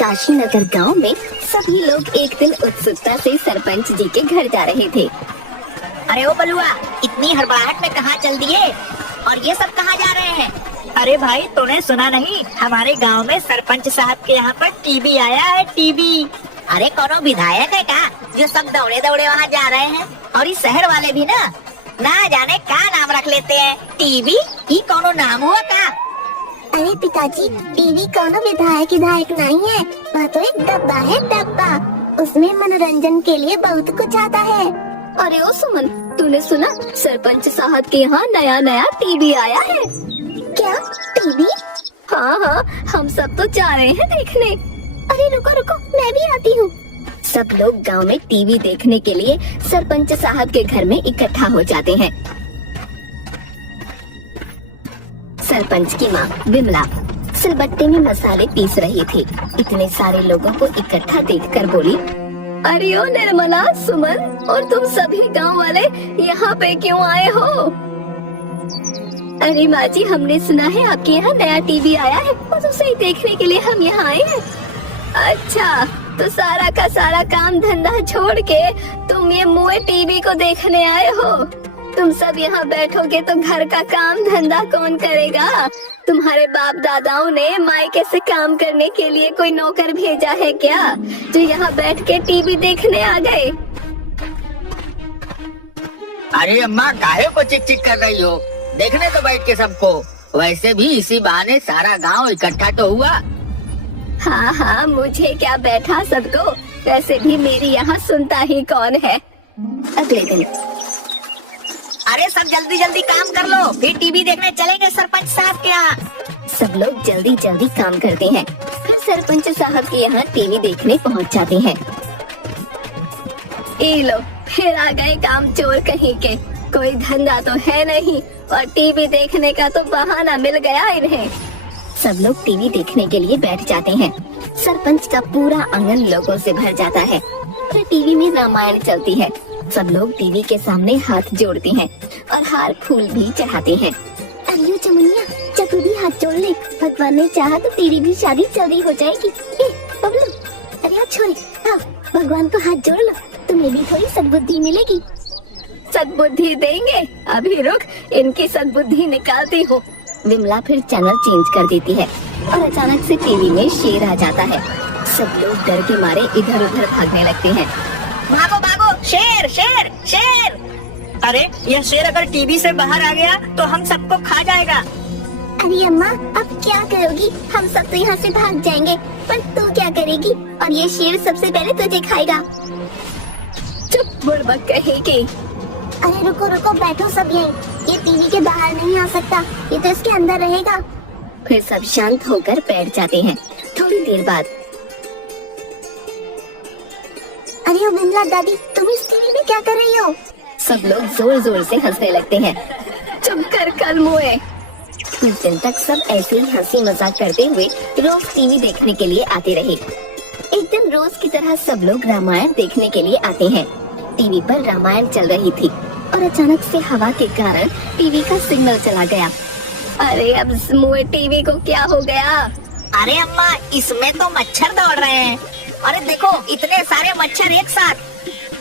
काशी नगर गाँव में सभी लोग एक दिन उत्सुकता से सरपंच जी के घर जा रहे थे। अरे ओ बलुआ, इतनी हड़बड़ाहट में कहाँ चल दिए और ये सब कहाँ जा रहे हैं? अरे भाई, तूने सुना नहीं, हमारे गांव में सरपंच साहब के यहाँ पर टीवी आया है, टीवी। अरे कौनो विधायक है क्या जो सब दौड़े दौड़े वहाँ जा रहे हैं? और इस शहर वाले भी ना जाने क्या नाम रख लेते हैं, टीवी। ये कौनो नाम हुआ क्या? अरे पिताजी, टीवी कौनो विधायक नहीं है, वह तो एक डब्बा है, डब्बा। उसमें मनोरंजन के लिए बहुत कुछ आता है। अरे ओ सुमन, तूने सुना सरपंच साहब के यहाँ नया टीवी आया है? क्या टीवी? हाँ, हम सब तो जा रहे हैं देखने। अरे रुको, मैं भी आती हूँ। सब लोग गांव में टीवी देखने के लिए सरपंच साहब के घर में इकट्ठा हो जाते हैं। सरपंच की माँ विमला सिलबट्टे में मसाले पीस रही थी। इतने सारे लोगों को इकट्ठा देखकर बोली, अरे ओ निर्मला, सुमन और तुम सभी गांव वाले यहाँ पे क्यों आए हो? अरे माँ जी, हमने सुना है आपके यहाँ नया टीवी आया है और उसे देखने के लिए हम यहाँ आए हैं। अच्छा, तो सारा का सारा काम धंधा छोड़ के तुम ये मुए टीवी को देखने आए हो? तुम सब यहाँ बैठोगे तो घर का काम धंधा कौन करेगा? तुम्हारे बाप दादाओं ने मायके से काम करने के लिए कोई नौकर भेजा है क्या, जो यहाँ बैठ के टीवी देखने आ गए? अरे अम्मा, काहे को चिक चिक कर रही हो? देखने तो बैठ के सबको। वैसे भी इसी बहाने सारा गांव इकट्ठा तो हुआ। हाँ, मुझे क्या बैठा सबको, वैसे भी मेरी यहाँ सुनता ही कौन है। अगले दिन, अरे सब जल्दी जल्दी काम कर लो, फिर टीवी देखने चलेंगे सरपंच साहब के यहाँ। सब लोग जल्दी जल्दी काम करते हैं। फिर सरपंच साहब के यहाँ टीवी देखने पहुँच जाते हैं। ये लो, फिर आ गए काम चोर कहीं के। कोई धंधा तो है नहीं और टीवी देखने का तो बहाना मिल गया इन्हें। सब लोग टीवी देखने के लिए बैठ जाते हैं। सरपंच का पूरा आंगन लोगों से भर जाता है। फिर टीवी में रामायण चलती है। सब लोग टीवी के सामने हाथ जोड़ते हैं और हार फूल भी चढ़ाते हैं। अरे चमुनिया, जब तू भी हाथ जोड़ ले, भगवान ने चाहा तो तेरी भी शादी जल्दी हो जाएगी। बबलू, अरे हाथ छोड़, हाँ, भगवान को हाथ जोड़ लो, तुम्हें भी थोड़ी सद्बुद्धि मिलेगी। सद्बुद्धि देंगे? अभी रुक, इनकी सद्बुद्धि निकालती हूँ। विमला फिर चैनल चेंज कर देती है और अचानक से टीवी में शेर आ जाता है। सब लोग डर के मारे इधर उधर भागने लगते हैं। भागो भागो, शेर शेर शेर! अरे यह शेर अगर टीवी से बाहर आ गया तो हम सबको खा जाएगा। अरे अम्मा, अब क्या करोगी? हम सब तो यहाँ से भाग जाएंगे, पर तू क्या करेगी? और ये शेर सबसे पहले तुझे खाएगा। चुप बुड़बक कहेगी। अरे रुको, बैठो सब यहीं। ये टीवी के बाहर नहीं आ सकता, ये तो इसके अंदर रहेगा। फिर सब शांत होकर बैठ जाते हैं। थोड़ी देर बाद, अरे ओ विमला दादी, तुम इस टीवी में क्या कर रही हो? सब लोग जोर जोर से हंसने लगते हैं। चुप कर कल मुए। कुछ दिन तक सब ऐसे ही हंसी मजाक करते हुए रोज टीवी देखने के लिए आते रहे। एक दिन रोज की तरह सब लोग रामायण देखने के लिए आते हैं। टीवी पर रामायण चल रही थी और अचानक से हवा के कारण टीवी का सिग्नल चला गया। अरे अब मुए टीवी को क्या हो गया? अरे अम्मा, इसमें तो मच्छर दौड़ रहे हैं। अरे देखो, इतने सारे मच्छर एक साथ।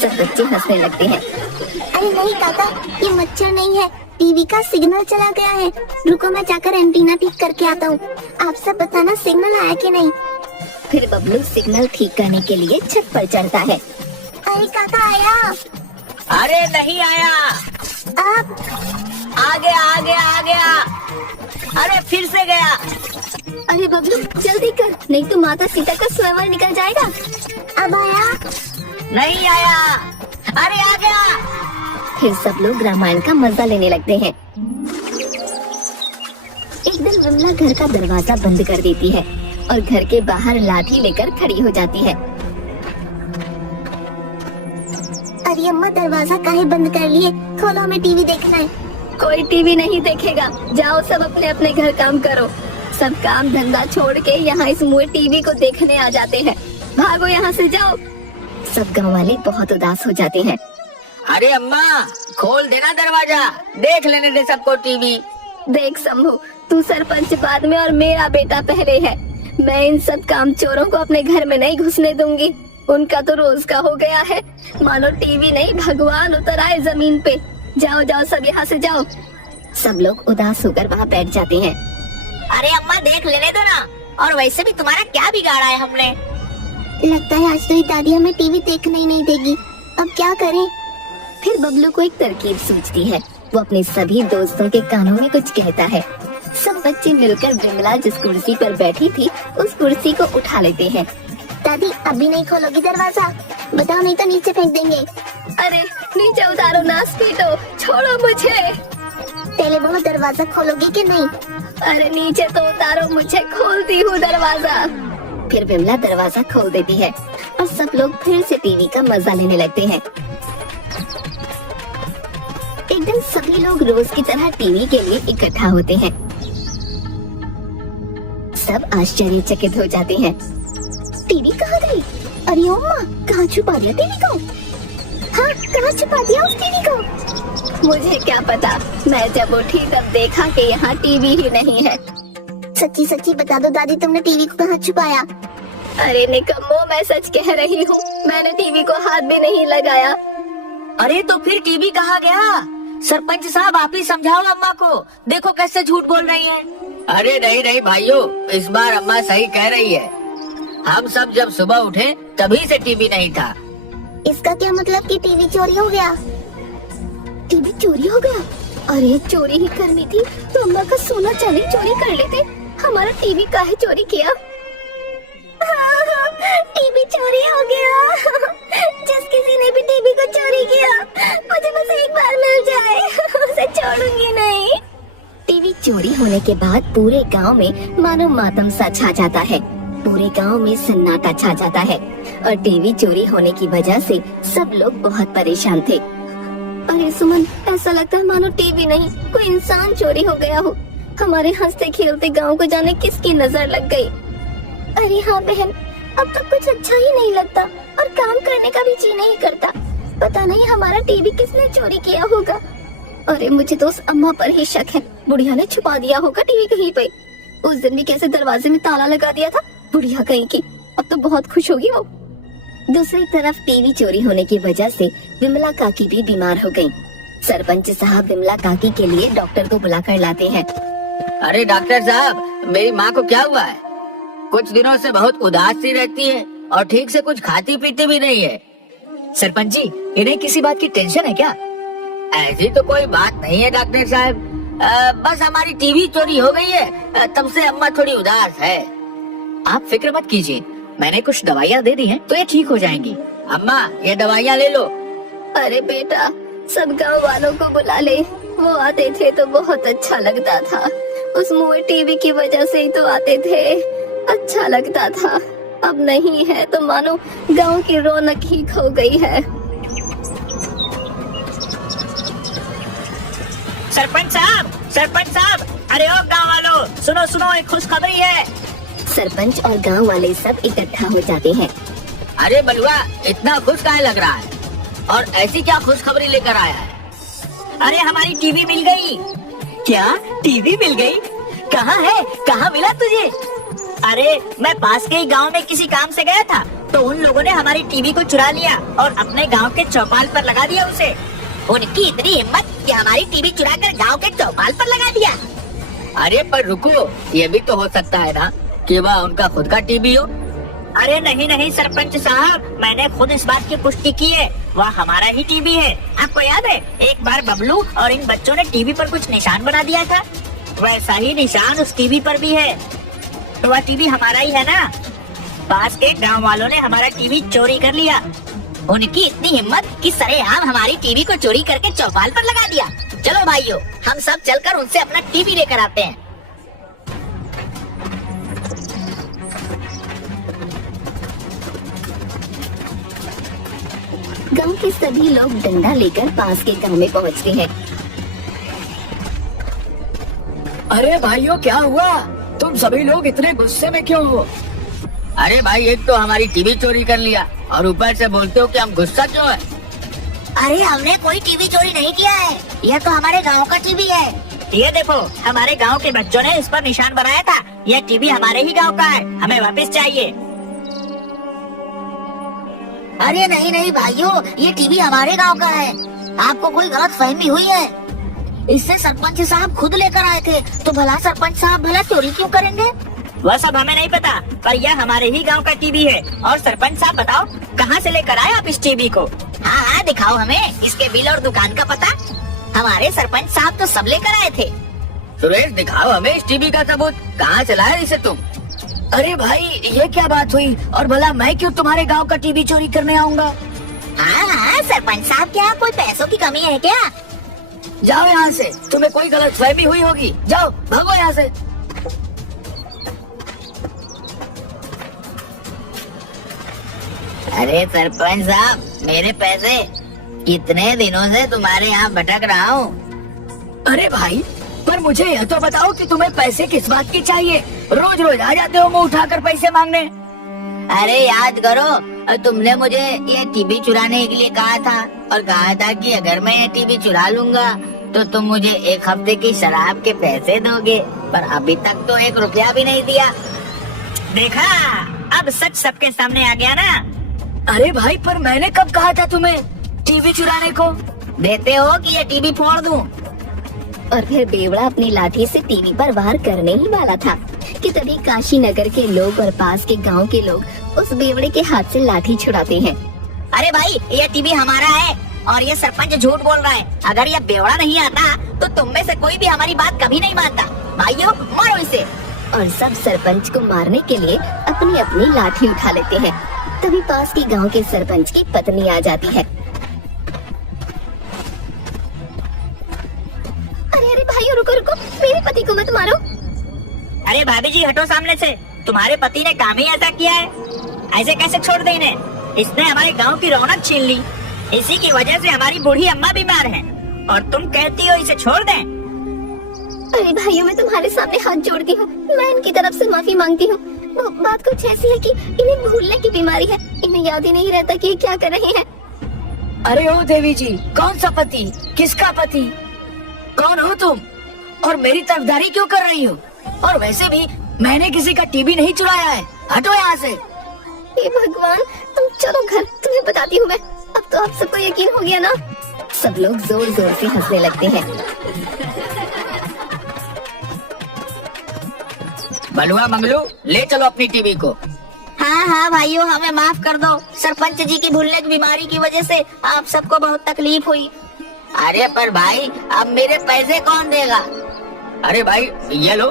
सब बच्चे हंसने लगते हैं। अरे नहीं काका, ये मच्छर नहीं है, टीवी का सिग्नल चला गया है। रुको, मैं जाकर एंटीना ठीक करके आता हूँ। आप सब बताना सिग्नल आया कि नहीं। फिर बबलू सिग्नल ठीक करने के लिए छत पर चढ़ता है। अरे काका, आया? अरे नहीं आया। अब आ गया। अरे फिर से गया। अरे बबलू जल्दी कर, नहीं तो माता सीता का स्वयंवर निकल जाएगा। अब आया? नहीं आया। अरे आ गया। फिर सब लोग रामायण का मजा लेने लगते हैं। एक दिन विमला घर का दरवाजा बंद कर देती है और घर के बाहर लाठी लेकर खड़ी हो जाती है। अरे अम्मा, दरवाजा काहे बंद कर लिए? खोलो, हमें टीवी देखना है। कोई टीवी नहीं देखेगा, जाओ सब अपने अपने घर काम करो। सब काम धंधा छोड़ के यहाँ इस मुए टीवी को देखने आ जाते हैं। भागो यहाँ से, जाओ। सब गाँव वाले बहुत उदास हो जाते हैं। अरे अम्मा, खोल देना दरवाजा, देख लेने दे सबको टीवी। देख शंभू, तू सरपंच बाद में और मेरा बेटा पहले है। मैं इन सब काम चोरों को अपने घर में नहीं घुसने दूंगी। उनका तो रोज का हो गया है, मानो टीवी नहीं भगवान उतर आए जमीन पे। जाओ जाओ सब यहाँ से जाओ। सब लोग उदास होकर वहाँ बैठ जाते हैं। अरे अम्मा देख लेने दो ना, और वैसे भी तुम्हारा क्या बिगाड़ा है हमने। लगता है आज तेरी दादी हमें टीवी देखने ही नहीं देगी। अब क्या करें? फिर बबलू को एक तरकीब सूझती है। वो अपने सभी दोस्तों के कानों में कुछ कहता है। सब बच्चे मिलकर विमला जिस कुर्सी पर बैठी थी उस कुर्सी को उठा लेते हैं। दादी अभी नहीं खोलोगी दरवाजा? बताओ नहीं तो नीचे फेंक देंगे। अरे नीचे उतारो, नास पीटो, छोड़ो मुझे। पहले बोलो दरवाजा खोलोगी कि नहीं? अरे नीचे तो उतारो मुझे, खोलती हूँ दरवाजा। फिर विमला दरवाजा खोल देती है और सब लोग फिर से टीवी का मजा लेने लगते हैं। एक दिन सभी लोग रोज की तरह टीवी के लिए इकट्ठा होते हैं। सब आश्चर्यचकित हो जाते हैं। टीवी कहाँ गई? अरे ओ माँ, कहाँ छुपा दिया टीवी को? हाँ, कहाँ छुपा दिया उस टीवी को? मुझे क्या पता, मैं जब उठी तब देखा कि यहाँ टीवी ही नहीं है। सच्ची सच्ची बता दो दादी, तुमने टीवी को कहाँ छुपाया? अरे निकम्मो, मैं सच कह रही हूँ, मैंने टीवी को हाथ भी नहीं लगाया। अरे तो फिर टीवी कहाँ गया? सरपंच साहब आप ही समझाओ अम्मा को, देखो कैसे झूठ बोल रही है। अरे नहीं नहीं भाइयों, इस बार अम्मा सही कह रही है। हम सब जब सुबह उठे तभी से टीवी नहीं था। इसका क्या मतलब कि टीवी चोरी हो गया? टीवी चोरी हो गया? अरे चोरी ही करनी थी तो अम्मा का सोना चांदी चोरी कर लेते। हमारा टीवी काहे चोरी किया? टीवी चोरी हो गया। जिस किसी ने भी टीवी को चोरी किया, मुझे बस एक बार मिल जाए, उसे छोड़ूंगी नहीं। टीवी चोरी होने के बाद पूरे गांव में मानो मातम सा छा जाता है। पूरे गांव में सन्नाटा छा जाता है और टीवी चोरी होने की वजह से सब लोग बहुत परेशान थे। अरे सुमन, ऐसा लगता है मानो टीवी नहीं कोई इंसान चोरी हो गया हो। हमारे हंसते खेलते गांव को जाने किसकी नजर लग गई। अरे हाँ बहन, अब तो कुछ अच्छा ही नहीं लगता और काम करने का भी जी नहीं करता। पता नहीं हमारा टीवी किसने चोरी किया होगा। अरे मुझे तो उस अम्मा पर ही शक है, बुढ़िया ने छुपा दिया होगा टीवी कहीं पे। उस दिन भी कैसे दरवाजे में ताला लगा दिया था, बुढ़िया कहीं की। अब तो बहुत खुश होगी वो। दूसरी तरफ टीवी चोरी होने की वजह से विमला काकी भी बीमार हो गयी। सरपंच साहब विमला काकी के लिए डॉक्टर को बुलाकर लाते हैं। अरे डॉक्टर साहब, मेरी माँ को क्या हुआ है? कुछ दिनों से बहुत उदास सी रहती है और ठीक से कुछ खाती पीती भी नहीं है। सरपंच जी, इन्हें किसी बात की टेंशन है क्या? ऐसी तो कोई बात नहीं है डॉक्टर साहब, बस हमारी टीवी चोरी हो गई है, तब से अम्मा थोड़ी उदास है। आप फिक्र मत कीजिए, मैंने कुछ दवाइयाँ दे दी हैं तो ये ठीक हो जाएंगी। अम्मा ये दवाइयाँ ले लो। अरे बेटा, सब गांव वालों को बुला ले, वो आते थे तो बहुत अच्छा लगता था। उस मुए टीवी की वजह से ही तो आते थे, अच्छा लगता था। अब नहीं है तो मानो गांव की रौनक ही खो गई है। सरपंच साहब, अरे ओ गाँव वालों, सुनो सुनो, एक खुशखबरी है। सरपंच और गांव वाले सब इकट्ठा हो जाते हैं। अरे बलुआ, इतना खुश काहे लग रहा है और ऐसी क्या खुशखबरी लेकर आया है? अरे हमारी टीवी मिल गई। क्या टीवी मिल गई? कहाँ है, कहाँ मिला तुझे? अरे मैं पास के ही गांव में किसी काम से गया था तो उन लोगों ने हमारी टीवी को चुरा लिया और अपने गांव के चौपाल पर लगा दिया उसे। उनकी इतनी हिम्मत कि हमारी टीवी चुरा कर गाँव के चौपाल पर लगा दिया। अरे पर रुको, ये भी तो हो सकता है ना कि वह उनका खुद का टीवी हो। अरे नहीं नहीं सरपंच साहब, मैंने खुद इस बात की पुष्टि की है, वह हमारा ही टीवी है। आपको याद है एक बार बबलू और इन बच्चों ने टीवी पर कुछ निशान बना दिया था, वैसा ही निशान उस टीवी पर भी है। तो वह टीवी हमारा ही है ना। पास के गांव वालों ने हमारा टीवी चोरी कर लिया। उनकी इतनी हिम्मत कि सरेआम हमारी टीवी को चोरी करके चौपाल पर लगा दिया। चलो भाइयों, हम सब चलकर उनसे अपना टीवी लेकर आते हैं। गांव के सभी लोग डंडा लेकर पास के गांव में पहुंचते हैं। अरे भाइयों, क्या हुआ? तुम सभी लोग इतने गुस्से में क्यों हो? अरे भाई, एक तो हमारी टीवी चोरी कर लिया और ऊपर से बोलते हो कि हम गुस्सा क्यों है? अरे हमने कोई टीवी चोरी नहीं किया है, यह तो हमारे गांव का टीवी है। ये देखो, हमारे गांव के बच्चों ने इस पर निशान बनाया था। यह टीवी हमारे ही गांव का है, हमें वापस चाहिए। अरे नहीं नहीं भाइयों, ये टीवी हमारे गांव का है। आपको कोई गलत फहमी हुई है। इससे सरपंच साहब खुद लेकर आए थे, तो भला सरपंच साहब भला चोरी क्यों करेंगे? वह सब हमें नहीं पता, पर यह हमारे ही गांव का टीवी है। और सरपंच साहब बताओ, कहाँ से लेकर आए आप इस टीवी को? हाँ हाँ, दिखाओ हमें इसके बिल और दुकान का पता। हमारे सरपंच साहब तो सब लेकर आए थे। सुरेश दिखाओ हमें इस टीवी का सबूत, कहाँ चलाया इसे तुम? अरे भाई ये क्या बात हुई? और भला मैं क्यों तुम्हारे गांव का टीवी चोरी करने आऊंगा? हाँ हाँ सरपंच साहब, क्या कोई पैसों की कमी है क्या? जाओ यहाँ से, तुम्हें कोई गलत फहमी हुई होगी। जाओ भागो यहाँ से। अरे सरपंच साहब, मेरे पैसे। कितने दिनों से तुम्हारे यहाँ भटक रहा हूँ। अरे भाई, पर मुझे यह तो बताओ कि तुम्हें पैसे किस बात की चाहिए? रोज रोज आ जाते हो मुंह उठाकर पैसे मांगने। अरे याद करो, तुमने मुझे ये टीवी चुराने के लिए कहा था और कहा था कि अगर मैं ये टीवी चुरा लूंगा तो तुम मुझे 1 हफ्ते की शराब के पैसे दोगे, पर अभी तक तो 1 रुपया भी नहीं दिया। देखा, अब सच सबके सामने आ गया ना। अरे भाई, पर मैंने कब कहा था तुम्हें टीवी चुराने को? देते हो कि ये टीवी फोड़ दूं? और फिर बेवड़ा अपनी लाठी से टीवी पर वार करने ही वाला था कि तभी काशी नगर के लोग और पास के गांव के लोग उस बेवड़े के हाथ से लाठी छुड़ाते हैं। अरे भाई, यह टीवी हमारा है और ये सरपंच झूठ बोल रहा है। अगर यह बेवड़ा नहीं आता तो तुम में से कोई भी हमारी बात कभी नहीं मानता। भाइयों, मारो इसे। और सब सरपंच को मारने के लिए अपनी अपनी लाठी उठा लेते हैं। तभी पास के गांव के सरपंच की पत्नी आ जाती है। अरे अरे भाइयों, रुको रुको, मेरे पति को मत मारो। अरे भाभी जी, हटो सामने से। तुम्हारे पति ने काम ही ऐसा किया है, ऐसे कैसे छोड़ दे इन्हें? इसने हमारे गांव की रौनक छीन ली। इसी की वजह से हमारी बूढ़ी अम्मा बीमार है और तुम कहती हो इसे छोड़ दें? अरे भाइयों, मैं तुम्हारे सामने हाथ जोड़ती हूँ, मैं इनकी तरफ से माफी मांगती हूँ। वो बात कुछ ऐसी है कि इन्हें भूलने की बीमारी है, इन्हें याद ही नहीं रहता कि ये क्या कर रहे हैं। अरे ओ देवी जी, कौन सा पति? किसका पति? कौन हो तुम? और मेरी तरफदारी क्यों कर रही हो? और वैसे भी मैंने किसी का टीवी नहीं चुराया है। हटो यहाँ से। हे भगवान, तुम चलो घर, तुम्हें बताती हूँ मैं। अब तो आप सबको यकीन हो गया ना? सब लोग जोर जोर से हंसने लगते हैं। बलुआ मंगलू, ले चलो अपनी टीवी को। हाँ हाँ भाइयों, हमें माफ कर दो। सरपंच जी की भूलने की बीमारी की वजह से आप सबको बहुत तकलीफ हुई। अरे पर भाई, अब मेरे पैसे कौन देगा? अरे भाई ये लो,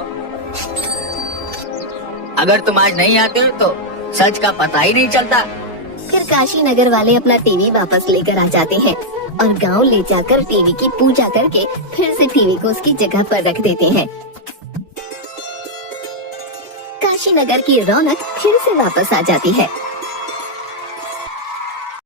अगर तुम आज नहीं आते हो तो सच का पता ही नहीं चलता। फिर काशी नगर वाले अपना टीवी वापस लेकर आ जाते हैं और गांव ले जाकर टीवी की पूजा करके फिर से टीवी को उसकी जगह पर रख देते हैं। काशी नगर की रौनक फिर से वापस आ जाती है।